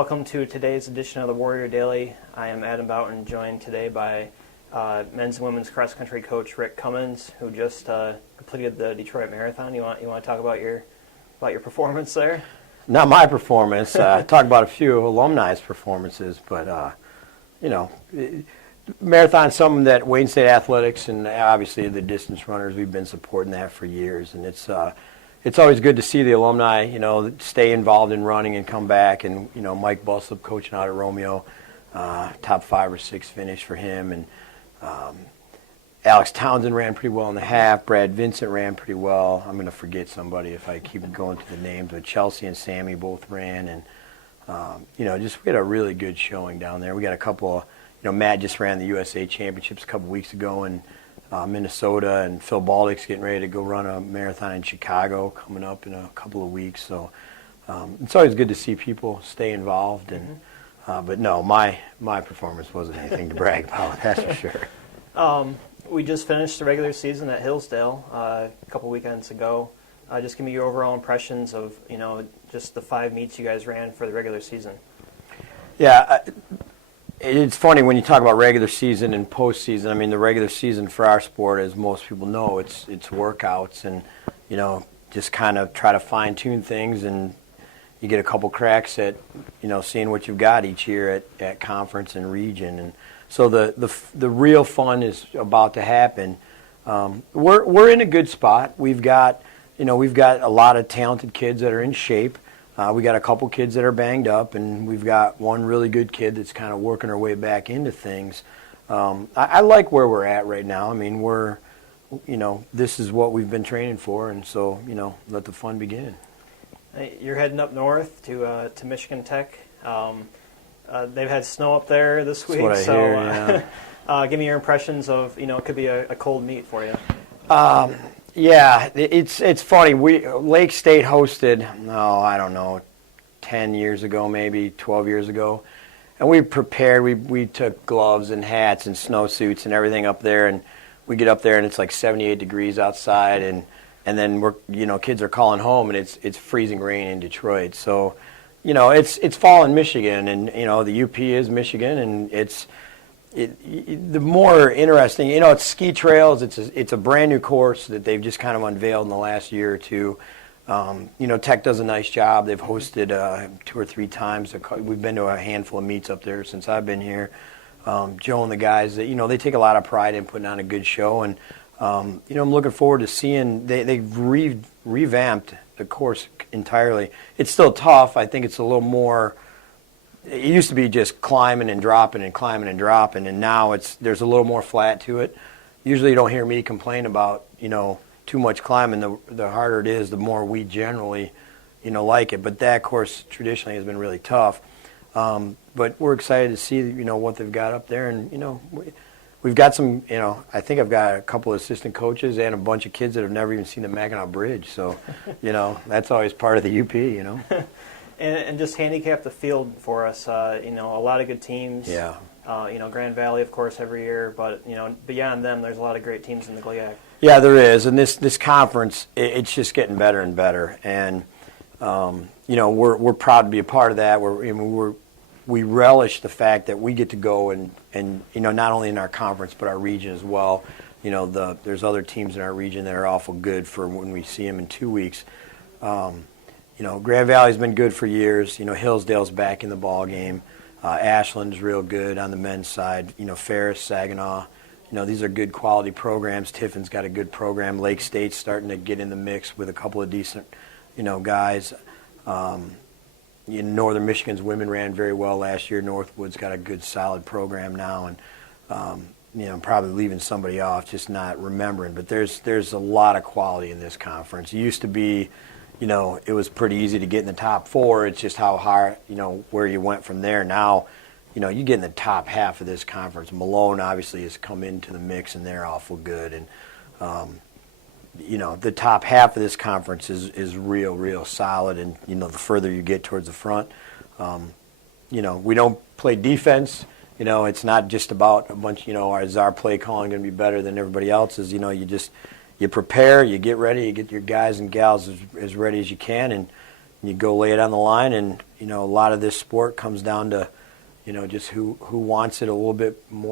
Welcome to today's edition of the Warrior Daily. I am Adam Boughton, joined today by men's and women's cross-country coach Rick Cummins, who just completed the Detroit Marathon. You want to talk about your performance there? Not my performance. Talk about a few alumni's performances, but marathon's something that Wayne State Athletics and obviously the distance runners, we've been supporting that for years, and it's always good to see the alumni, stay involved in running and come back. And Mike Buslip coaching out at Romeo, top 5 or 6 finish for him, and Alex Townsend ran pretty well in the half. Brad Vincent ran pretty well. I'm going to forget somebody if I keep going through the names, but Chelsea and Sammy both ran, and we had a really good showing down there. We got a couple of, Matt just ran the USA Championships a couple weeks ago in Minnesota, and Phil Baldic's getting ready to go run a marathon in Chicago coming up in a couple of weeks. So it's always good to see people stay involved. And but no, my performance wasn't anything to brag about, that's for sure. We just finished the regular season at Hillsdale a couple weekends ago. Just give me your overall impressions of just the 5 meets you guys ran for the regular season. Yeah. It's funny when you talk about regular season and postseason. I mean, the regular season for our sport, as most people know, it's workouts and, just kind of try to fine-tune things, and you get a couple cracks at, seeing what you've got each year at conference and region. And so the real fun is about to happen. We're in a good spot. We've got a lot of talented kids that are in shape. We got a couple kids that are banged up, and we've got one really good kid that's kind of working her way back into things. I like where we're at right now. I mean, this is what we've been training for, and so, let the fun begin. You're heading up north to Michigan Tech. They've had snow up there this week, that's what I hear, yeah. Give me your impressions of, it could be a cold meet for you. Yeah, it's funny. Lake State hosted, I don't know, 10 years ago, maybe 12 years ago, and we prepared. We took gloves and hats and snowsuits and everything up there, and we get up there and it's like 78 degrees outside, and then kids are calling home and it's freezing rain in Detroit. So, it's fall in Michigan, and the UP is Michigan, and the more interesting, it's ski trails. It's a brand new course that they've just kind of unveiled in the last year or two. Tech does a nice job. They've hosted 2 or 3 times. We've been to a handful of meets up there since I've been here. Joe and the guys, they take a lot of pride in putting on a good show, and I'm looking forward to seeing. They've revamped the course entirely. It's still tough. I think it's a little more. It used to be just climbing and dropping and climbing and dropping, and now there's a little more flat to it. Usually you don't hear me complain about, too much climbing. The harder it is, the more we generally, like it. But that course traditionally has been really tough. But we're excited to see, what they've got up there. And, we've got some, I think I've got a couple of assistant coaches and a bunch of kids that have never even seen the Mackinac Bridge. So, that's always part of the UP, And just handicap the field for us. A lot of good teams. Yeah. Grand Valley, of course, every year. But beyond them, there's a lot of great teams in the GLIAC. Yeah, there is. And this conference, it's just getting better and better. And we're proud to be a part of that. We relish the fact that we get to go and not only in our conference but our region as well. There's other teams in our region that are awful good for when we see them in 2 weeks. Grand Valley's been good for years. Hillsdale's back in the ball game. Ashland's real good on the men's side. Ferris, Saginaw. These are good quality programs. Tiffin's got a good program. Lake State's starting to get in the mix with a couple of decent, guys. Northern Michigan's women ran very well last year. Northwood's got a good, solid program now, and I'm probably leaving somebody off, just not remembering. But there's a lot of quality in this conference. It used to be. It was pretty easy to get in the top 4. It's just how hard, where you went from there. Now, you get in the top half of this conference. Malone obviously has come into the mix, and they're awful good. And, the top half of this conference is real solid. And, the further you get towards the front, we don't play defense. It's not just about a bunch, is our play calling going to be better than everybody else's? You prepare, you get ready, you get your guys and gals as ready as you can, and you go lay it on the line, and a lot of this sport comes down to just who wants it a little bit more.